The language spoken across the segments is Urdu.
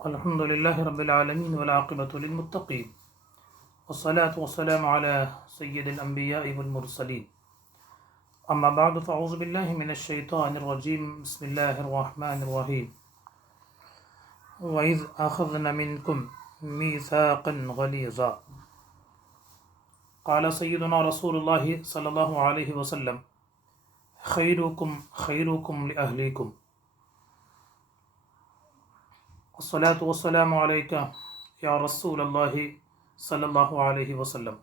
الحمد للہ رب العالمین والعاقبۃ للمتقین والصلاة والسلام علی سید الانبیاء والمرسلین اما بعد فاعوذ باللہ من الشیطان الرجیم بسم اللہ الرحمن الرحیم وَإِذْ أَخَذْنَا مِنْكُمْ مِيثَاقًا غَلِيظًا قال سیدنا رسول اللہ صلی اللہ علیہ وسلم خیرکم خیرکم لأہلیکم الصلاة والسلام علیکہ یا رسول اللہ صلی اللہ علیہ وسلم۔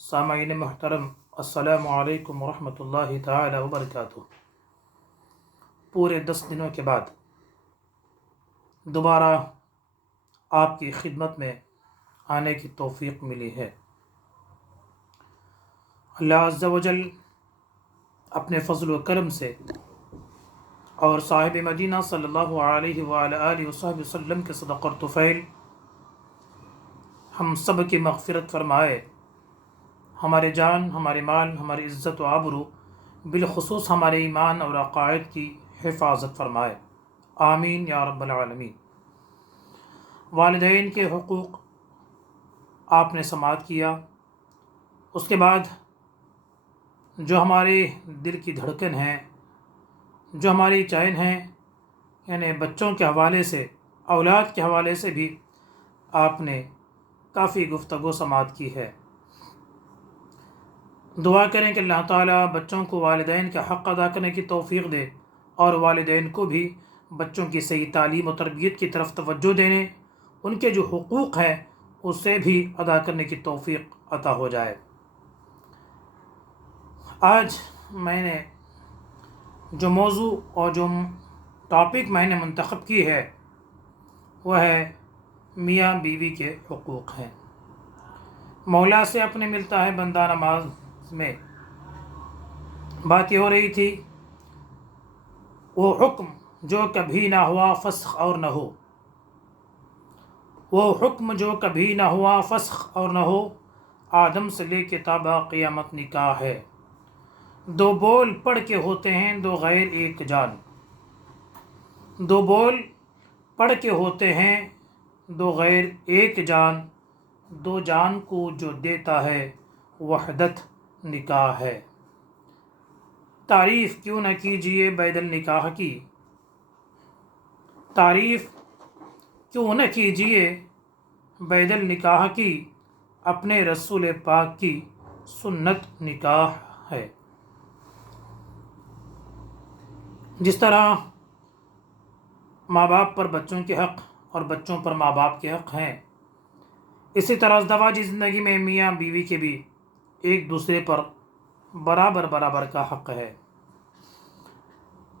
سامعین محترم، السلام علیکم ورحمۃ اللہ تعالی وبرکاتہ۔ پورے 10 دنوں کے بعد دوبارہ آپ کی خدمت میں آنے کی توفیق ملی ہے۔ اللہ عز و جل اپنے فضل و کرم سے اور صاحب مدینہ صلی اللہ علیہ وآلہ وصحبہ وسلم کے صدقہ اور طفیل ہم سب کی مغفرت فرمائے، ہمارے جان، ہمارے مال، ہماری عزت و آبرو، بالخصوص ہمارے ایمان اور عقائد کی حفاظت فرمائے، آمین یا رب العالمین۔ والدین کے حقوق آپ نے سماعت کیا، اس کے بعد جو ہمارے دل کی دھڑکن ہیں، جو ہماری چین ہیں، یعنی بچوں کے حوالے سے، اولاد کے حوالے سے بھی آپ نے کافی گفتگو سماعت کی ہے۔ دعا کریں کہ اللہ تعالیٰ بچوں کو والدین کا حق ادا کرنے کی توفیق دے، اور والدین کو بھی بچوں کی صحیح تعلیم و تربیت کی طرف توجہ دینے، ان کے جو حقوق ہیں اسے بھی ادا کرنے کی توفیق عطا ہو جائے۔ آج میں نے جو موضوع اور جو ٹاپک میں نے منتخب کی ہے وہ ہے میاں بیوی کے حقوق ہیں۔ مولا سے اپنے ملتا ہے بندہ نماز میں بات یہ ہو رہی تھی، وہ حکم جو کبھی نہ ہوا فسخ اور نہ ہو، وہ حکم جو کبھی نہ ہوا فسخ اور نہ ہو، آدم سے لے کے تا قیامت نکاح ہے۔ دو بول پڑھ کے ہوتے ہیں دو غیر ایک جان، دو بول پڑھ کے ہوتے ہیں دو غیر ایک جان، دو جان کو جو دیتا ہے وحدت نکاح ہے۔ تعریف کیوں نہ کیجئے بید النکاح کی، تعریف کیوں نہ کیجئے بید النکاح کی، اپنے رسول پاک کی سنت نکاح ہے۔ جس طرح ماں باپ پر بچوں کے حق اور بچوں پر ماں باپ کے حق ہیں، اسی طرح ازدواجی زندگی میں میاں بیوی کے بھی ایک دوسرے پر برابر کا حق ہے۔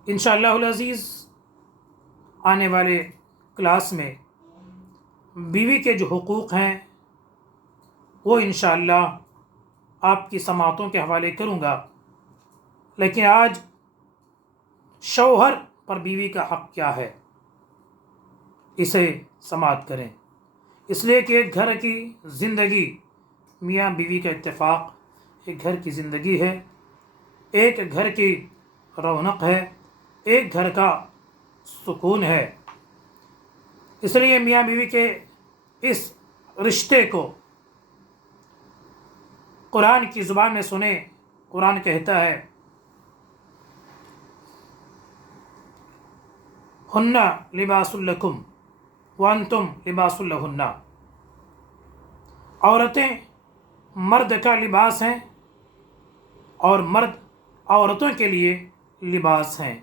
انشاءاللہ العزیز آنے والے کلاس میں بیوی کے جو حقوق ہیں وہ انشاءاللہ آپ کی سماعتوں کے حوالے کروں گا، لیکن آج شوہر پر بیوی کا حق کیا ہے اسے سماعت کریں، اس لیے کہ ایک گھر کی زندگی میاں بیوی کا اتفاق ایک گھر کی زندگی ہے، ایک گھر کی رونق ہے، ایک گھر کا سکون ہے۔ اس لیے میاں بیوی کے اس رشتے کو قرآن کی زبان میں سنیں۔ قرآن کہتا ہے ہن لباس لکم وانتم لباس لہن، عورتیں مرد کا لباس ہیں اور مرد عورتوں کے لیے لباس ہیں۔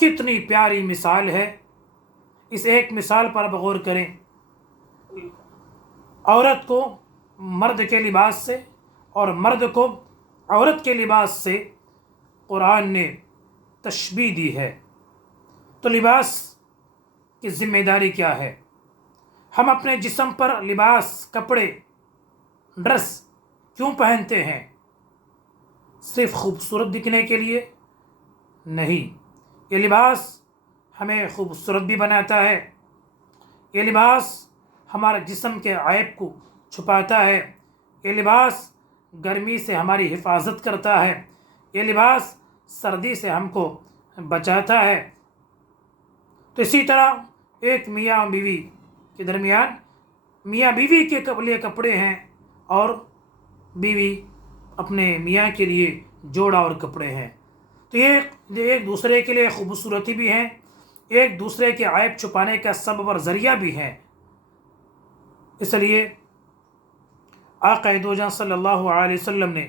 کتنی پیاری مثال ہے، اس ایک مثال پر اب غور کریں۔ عورت کو مرد کے لباس سے اور مرد کو عورت کے لباس سے قرآن نے تشبیہ دی ہے۔ تو لباس کی ذمہ داری کیا ہے؟ ہم اپنے جسم پر لباس، کپڑے، ڈریس کیوں پہنتے ہیں؟ صرف خوبصورت دکھنے کے لیے نہیں، یہ لباس ہمیں خوبصورت بھی بناتا ہے، یہ لباس ہمارے جسم کے عیب کو چھپاتا ہے، یہ لباس گرمی سے ہماری حفاظت کرتا ہے، یہ لباس سردی سے ہم کو بچاتا ہے۔ تو اسی طرح ایک میاں بیوی کے درمیان میاں بیوی کے لیے کپڑے ہیں اور بیوی اپنے میاں کے لیے جوڑا اور کپڑے ہیں. تو یہ ایک دوسرے کے لیے خوبصورتی بھی ہیں، ایک دوسرے کے عیب چھپانے کا سبب اور ذریعہ بھی ہیں. اس لیے آقا دو جہاں صلی اللہ علیہ وسلم نے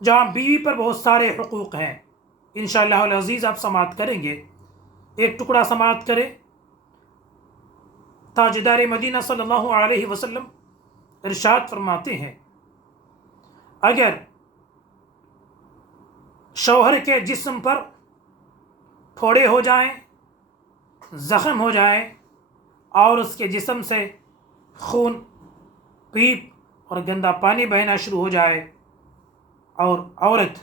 جہاں بیوی پر بہت سارے حقوق ہیں، انشاءاللہ العزیز آپ سماعت کریں گے. ایک ٹکڑا سماعت کریں. تاجدار مدینہ صلی اللہ علیہ وسلم ارشاد فرماتے ہیں اگر شوہر کے جسم پر پھوڑے ہو جائیں، زخم ہو جائیں اور اس کے جسم سے خون، پیپ اور گندا پانی بہنا شروع ہو جائے اور عورت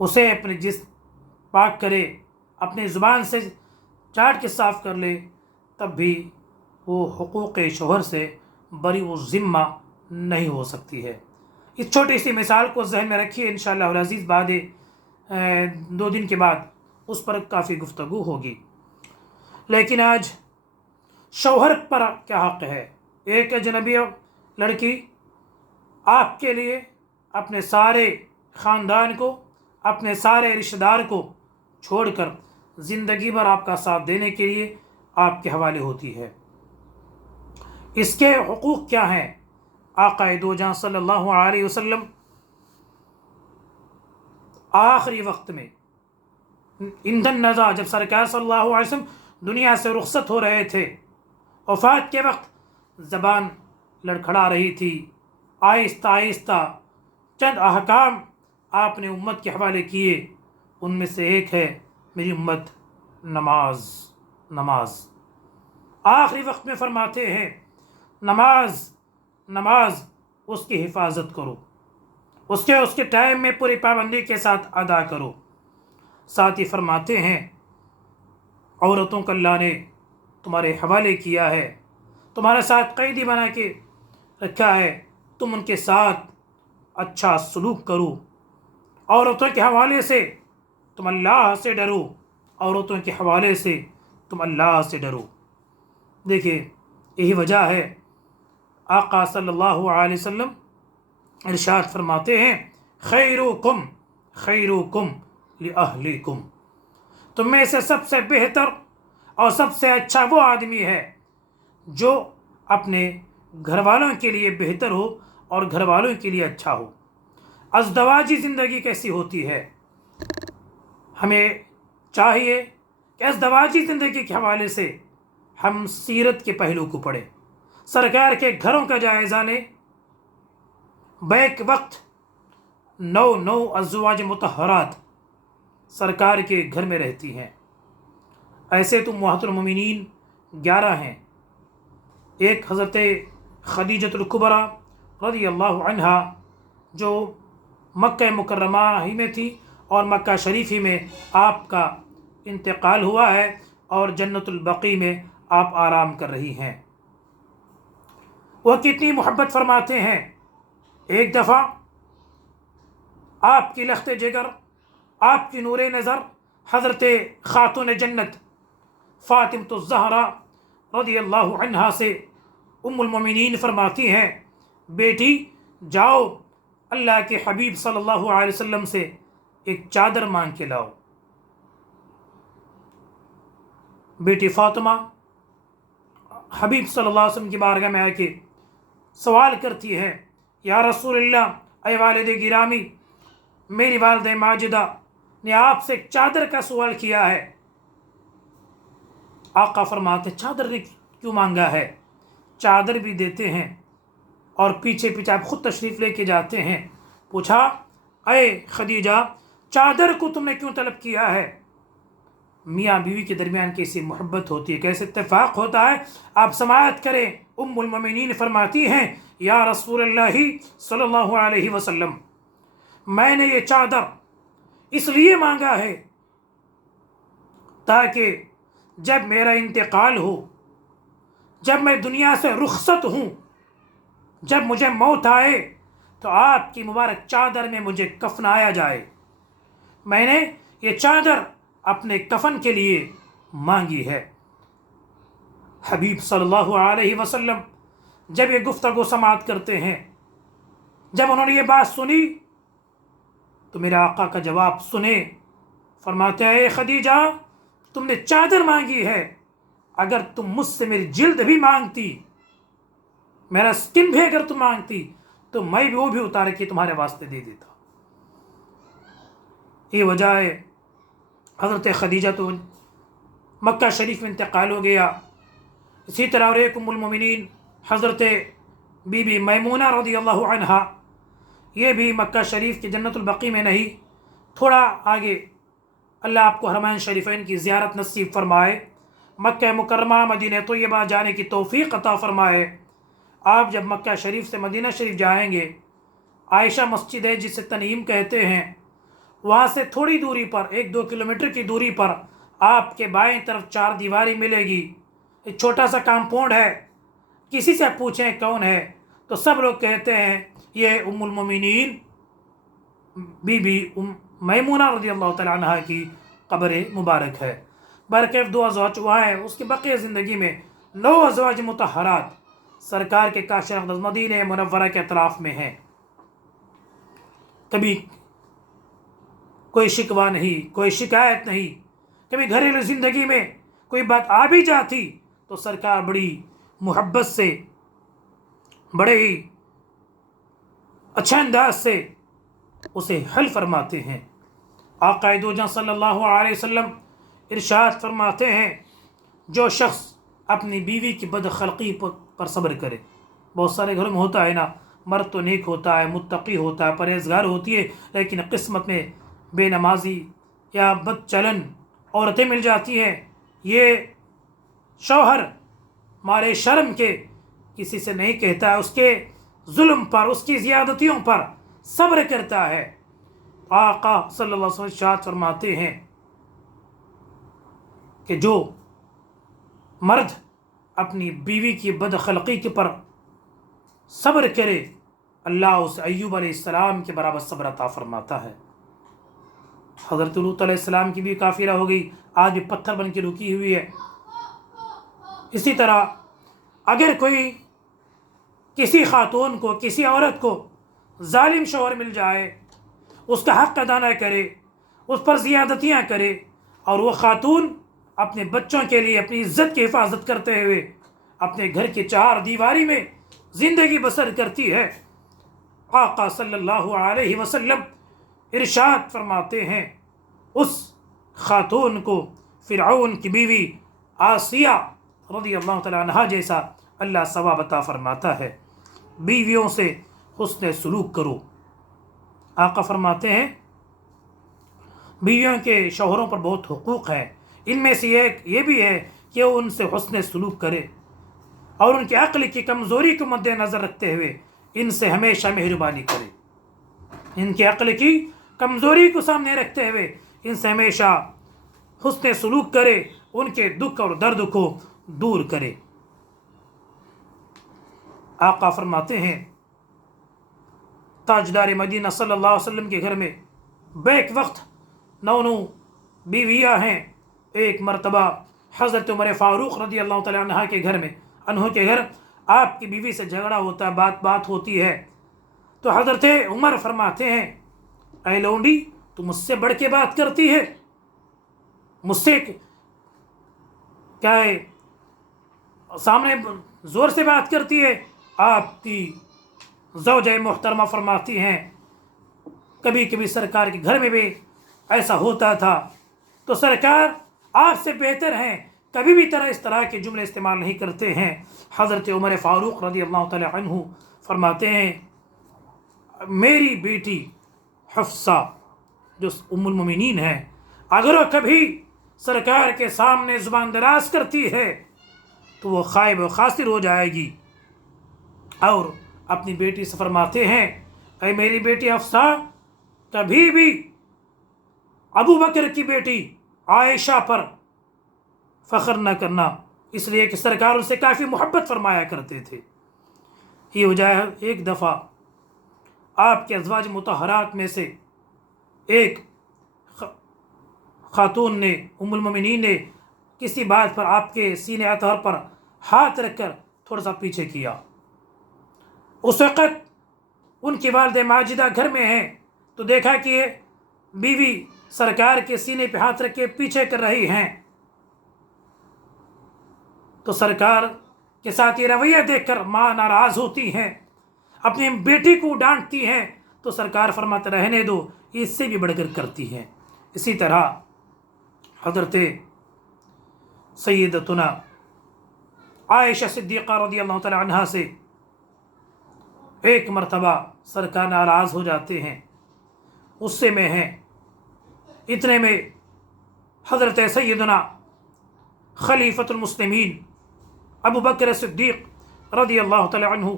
اسے اپنے جسم پاک کرے، اپنی زبان سے چاٹ کے صاف کر لے، تب بھی وہ حقوق شوہر سے بری و ذمہ نہیں ہو سکتی ہے. اس چھوٹی سی مثال کو ذہن میں رکھیے، انشاءاللہ العزیز بعد 2 دن کے بعد اس پر کافی گفتگو ہوگی. لیکن آج شوہر پر کیا حق ہے؟ ایک اجنبی لڑکی آپ کے لیے اپنے سارے خاندان کو، اپنے سارے رشتہ دار کو چھوڑ کر زندگی بھر آپ کا ساتھ دینے کے لیے آپ کے حوالے ہوتی ہے. اس کے حقوق کیا ہیں؟ آقا دو جہاں صلی اللہ علیہ وسلم آخری وقت میں ایندھن نزا، جب سرکار صلی اللہ علیہ وسلم دنیا سے رخصت ہو رہے تھے، وفات کے وقت زبان لڑکھڑا رہی تھی، آہستہ آہستہ چند احکام آپ نے امت کے حوالے کیے. ان میں سے ایک ہے میری امت نماز. نماز آخری وقت میں فرماتے ہیں نماز اس کی حفاظت کرو، اس کے ٹائم میں پوری پابندی کے ساتھ ادا کرو. ساتھ ہی فرماتے ہیں عورتوں کو اللہ نے تمہارے حوالے کیا ہے، تمہارے ساتھ قیدی بنا کے رکھا ہے، تم ان کے ساتھ اچھا سلوک کرو. عورتوں کے حوالے سے تم اللہ سے ڈرو، عورتوں کے حوالے سے تم اللہ سے ڈرو. دیکھیے یہی وجہ ہے آقا صلی اللہ علیہ وسلم ارشاد فرماتے ہیں خیروکم لأہلیکم، تم میں سے سب سے بہتر اور سب سے اچھا وہ آدمی ہے جو اپنے گھر والوں کے لیے بہتر ہو اور گھر والوں کے لیے اچھا ہو. ازدواجی زندگی کیسی ہوتی ہے؟ ہمیں چاہیے کہ ازدواجی زندگی کے حوالے سے ہم سیرت کے پہلو کو پڑھیں، سرکار کے گھروں کا جائزہ لیں. بیک وقت 9 ازواج مطہرات سرکار کے گھر میں رہتی ہیں. ایسے تو امہات المومنین 11 ہیں. ایک حضرت خدیجۃ الکبریٰ رضی اللہ عنہا جو مکہ مکرمہ ہی میں تھی اور مکہ شریف ہی میں آپ کا انتقال ہوا ہے اور جنت البقیع میں آپ آرام کر رہی ہیں. وہ کتنی محبت فرماتے ہیں. ایک دفعہ آپ کی لخت جگر، آپ کی نور نظر حضرت خاتون جنت فاطمۃ الزہرا رضی اللہ عنہا سے ام المومنین فرماتی ہیں بیٹی جاؤ اللہ کے حبیب صلی اللہ علیہ وسلم سے ایک چادر مانگ کے لاؤ. بیٹی فاطمہ حبیب صلی اللہ علیہ وسلم کی بارگاہ میں آ کے سوال کرتی ہے یا رسول اللہ، اے والد گرامی، میری والدہ ماجدہ نے آپ سے ایک چادر کا سوال کیا ہے. آقا فرماتے چادر نے کیوں مانگا ہے؟ چادر بھی دیتے ہیں اور پیچھے آپ خود تشریف لے کے جاتے ہیں. پوچھا اے خدیجہ چادر کو تم نے کیوں طلب کیا ہے؟ میاں بیوی کے درمیان کیسی محبت ہوتی ہے، کیسے اتفاق ہوتا ہے. آپ سماعت کریں. ام المومنین فرماتی ہیں یا رسول اللہ صلی اللہ علیہ وسلم، میں نے یہ چادر اس لیے مانگا ہے تاکہ جب میرا انتقال ہو، جب میں دنیا سے رخصت ہوں، جب مجھے موت آئے تو آپ کی مبارک چادر میں مجھے کفنایا جائے. میں نے یہ چادر اپنے کفن کے لیے مانگی ہے۔ حبیب صلی اللہ علیہ وسلم جب یہ گفتگو سماعت کرتے ہیں، جب انہوں نے یہ بات سنی تو میرے آقا کا جواب سنے، فرماتے ہیں اے خدیجہ تم نے چادر مانگی ہے، اگر تم مجھ سے میری جلد بھی مانگتی، میرا سکن بھی اگر تم مانگتی تو میں بھی وہ بھی اتار کے تمہارے واسطے دے دیتا۔ یہ وجہ ہے حضرت خدیجہ تو مکہ شریف میں انتقال ہو گیا، اسی طرح اور ایک ام المومنین حضرت بی بی میمونہ رضی اللہ عنہا، یہ بھی مکہ شریف کی جنت البقیع میں نہیں، تھوڑا آگے۔ اللہ آپ کو حرمین شریفین کی زیارت نصیب فرمائے، مکہ مکرمہ مدینہ طیبہ جانے کی توفیق عطا فرمائے۔ آپ جب مکہ شریف سے مدینہ شریف جائیں گے، عائشہ مسجد ہے جسے تنعیم کہتے ہیں، وہاں سے تھوڑی دوری پر 1-2 کلومیٹر کی دوری پر آپ کے بائیں طرف 4 دیواری ملے گی، ایک چھوٹا سا کمپاؤنڈ ہے۔ کسی سے پوچھیں کون ہے تو سب لوگ کہتے ہیں یہ ام المومنین بی بی میمونہ رضی اللہ تعالیٰ عنہ کی قبر مبارک ہے۔ برکیف 2 ازواج وہاں ہے، اس کی بقیہ زندگی میں 9 ازواج مطہرات سرکار کے کاشف اقدس مدینہ منورہ کے اطراف میں ہیں۔ کبھی کوئی شکوہ نہیں، کوئی شکایت نہیں، کبھی گھریلو زندگی میں کوئی بات آ بھی جاتی تو سرکار بڑی محبت سے، بڑے ہی اچھے انداز سے اسے حل فرماتے ہیں۔ آقا دو جہاں صلی اللہ علیہ وسلم ارشاد فرماتے ہیں جو شخص اپنی بیوی کی بدخلقی پر صبر کرے، بہت سارے گھروں میں ہوتا ہے نا، مرد تو نیک ہوتا ہے، متقی ہوتا ہے، پرہیزگار ہوتی ہے، لیکن قسمت میں بے نمازی یا بد چلن عورتیں مل جاتی ہیں۔ یہ شوہر مارے شرم کے کسی سے نہیں کہتا ہے، اس کے ظلم پر، اس کی زیادتیوں پر صبر کرتا ہے۔ آقا صلی اللہ علیہ وسلم ارشاد فرماتے ہیں کہ جو مرد اپنی بیوی کی بدخلقی کے پر صبر کرے، اللہ اسے ایوب علیہ السلام کے برابر صبر عطا فرماتا ہے۔ حضرت لوط علیہ السلام کی بھی کافرہ ہو گئی، آج بھی پتھر بن کے رکی ہوئی ہے۔ اسی طرح اگر کوئی کسی خاتون کو، کسی عورت کو ظالم شوہر مل جائے، اس کا حق ادا نہ کرے، اس پر زیادتیاں کرے، اور وہ خاتون اپنے بچوں کے لیے اپنی عزت کی حفاظت کرتے ہوئے اپنے گھر کی 4 دیواری میں زندگی بسر کرتی ہے، آقا صلی اللہ علیہ وسلم ارشاد فرماتے ہیں اس خاتون کو فرعون کی بیوی آسیہ رضی اللہ تعالیٰ عنہ جیسا اللہ ثواب عطا فرماتا ہے۔ بیویوں سے حسن سلوک کرو۔ آقا فرماتے ہیں بیویوں کے شوہروں پر بہت حقوق ہیں، ان میں سے ایک یہ بھی ہے کہ وہ ان سے حسن سلوک کرے اور ان کی عقل کی کمزوری کو مد نظر رکھتے ہوئے ان سے ہمیشہ مہربانی کرے، ان کی عقل کی کمزوری کو سامنے رکھتے ہوئے ان سے ہمیشہ حسن سلوک کرے، ان کے دکھ اور درد کو دور کرے۔ آقا فرماتے ہیں تاجدار مدینہ صلی اللہ علیہ وسلم کے گھر میں بیک وقت 9 بیویاں ہیں۔ ایک مرتبہ حضرت عمر فاروق رضی اللہ تعالیٰ عنہ کے گھر میں، انہوں کے گھر آپ کی بیوی سے جھگڑا ہوتا ہے، بات ہوتی ہے، تو حضرت عمر فرماتے ہیں اے لونڈی تو مجھ سے بڑھ کے بات کرتی ہے، مجھ سے کیا ہے سامنے زور سے بات کرتی ہے۔ آپ کی زوجہ محترمہ فرماتی ہیں کبھی کبھی سرکار کے گھر میں بھی ایسا ہوتا تھا، تو سرکار آپ سے بہتر ہیں، کبھی بھی اس طرح کے جملے استعمال نہیں کرتے ہیں۔ حضرت عمر فاروق رضی اللہ تعالی عنہ فرماتے ہیں میری بیٹی حفصہ جو ام المومنین ہے، اگر وہ کبھی سرکار کے سامنے زبان دراز کرتی ہے تو وہ خائب و خاسر ہو جائے گی۔ اور اپنی بیٹی سے فرماتے ہیں اے میری بیٹی حفصہ کبھی بھی ابو بکر کی بیٹی عائشہ پر فخر نہ کرنا، اس لیے کہ سرکار ان سے کافی محبت فرمایا کرتے تھے۔ یہ وجہ ہے ایک دفعہ آپ کے ازواج مطہرات میں سے ایک خاتون نے، ام المومنین نے کسی بات پر آپ کے سینے اطہر پر ہاتھ رکھ کر تھوڑا سا پیچھے کیا۔ اس وقت ان کی والد ماجدہ گھر میں ہیں تو دیکھا کہ بیوی سرکار کے سینے پہ ہاتھ رکھ کے پیچھے کر رہی ہیں، تو سرکار کے ساتھ یہ رویہ دیکھ کر ماں ناراض ہوتی ہیں، اپنی بیٹی کو ڈانٹتی ہیں، تو سرکار فرماتے رہنے دو، یہ اس سے بھی بڑھ کر کرتی ہیں۔ اسی طرح حضرت سیدتنا عائشہ صدیقہ رضی اللہ تعالی عنہا سے ایک مرتبہ سرکار ناراض ہو جاتے ہیں، غصے میں ہیں۔ اتنے میں حضرت سیدنا خلیفۃ المسلمین ابو بکر صدیق رضی اللہ تعالی عنہ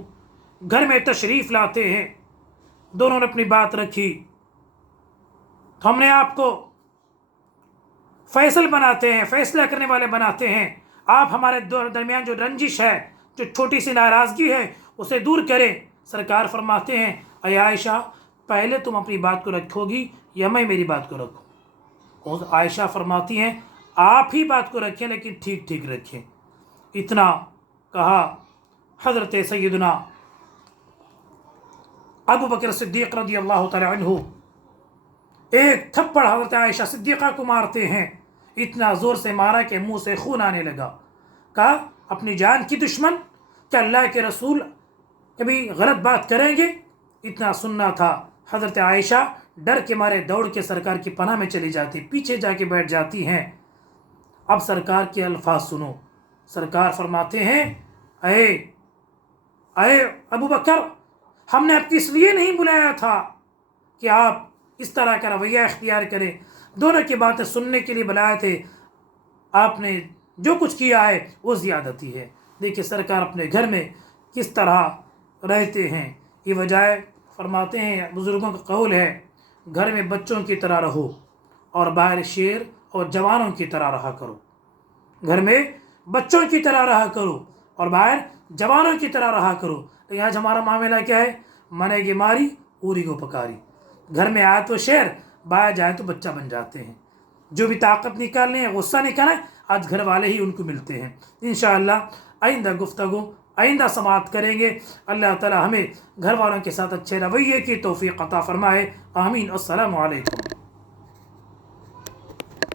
گھر میں تشریف لاتے ہیں۔ دونوں نے اپنی بات رکھی، تو ہم نے آپ کو فیصل بناتے ہیں، فیصلہ کرنے والے بناتے ہیں، آپ ہمارے درمیان جو رنجش ہے، جو چھوٹی سی ناراضگی ہے، اسے دور کریں۔ سرکار فرماتے ہیں اے عائشہ، پہلے تم اپنی بات کو رکھو گی یا میں میری بات کو رکھوں؟ اور عائشہ فرماتی ہیں آپ ہی بات کو رکھیں، لیکن ٹھیک ٹھیک رکھیں۔ اتنا کہا، حضرت سیدنا ابو بکر صدیق رضی اللہ تعالی عنہ ایک تھپڑ حضرت عائشہ صدیقہ کو مارتے ہیں، اتنا زور سے مارا کہ منہ سے خون آنے لگا۔ کہا اپنی جان کی دشمن، کہ اللہ کے رسول کبھی غلط بات کریں گے؟ اتنا سننا تھا، حضرت عائشہ ڈر کے مارے دوڑ کے سرکار کی پناہ میں چلی جاتی، پیچھے جا کے بیٹھ جاتی ہیں۔ اب سرکار کے الفاظ سنو، سرکار فرماتے ہیں اے ابو بکر، ہم نے آپ کو اس لیے نہیں بلایا تھا کہ آپ اس طرح کا رویہ اختیار کریں، دونوں کی باتیں سننے کے لیے بلایا تھے، آپ نے جو کچھ کیا ہے وہ زیادتی ہے۔ دیکھیے سرکار اپنے گھر میں کس طرح رہتے ہیں، یہ وجہ فرماتے ہیں، بزرگوں کا قول ہے گھر میں بچوں کی طرح رہو اور باہر شیر اور جوانوں کی طرح رہا کرو۔ گھر میں بچوں کی طرح رہا کرو اور باہر جوانوں کی طرح رہا کرو۔ لیکن آج ہمارا معاملہ کیا ہے؟ منے کی ماری اوری کو پکاری، گھر میں آئے تو شیر، باہر جائے تو بچہ بن جاتے ہیں۔ جو بھی طاقت نکالنے ہے، غصہ نکالنا ہے، آج گھر والے ہی ان کو ملتے ہیں۔ انشاءاللہ آئندہ گفتگو، آئندہ سماعت کریں گے۔ اللہ تعالی ہمیں گھر والوں کے ساتھ اچھے رویے کی توفیق عطا فرمائے، آمین۔ السلام علیکم۔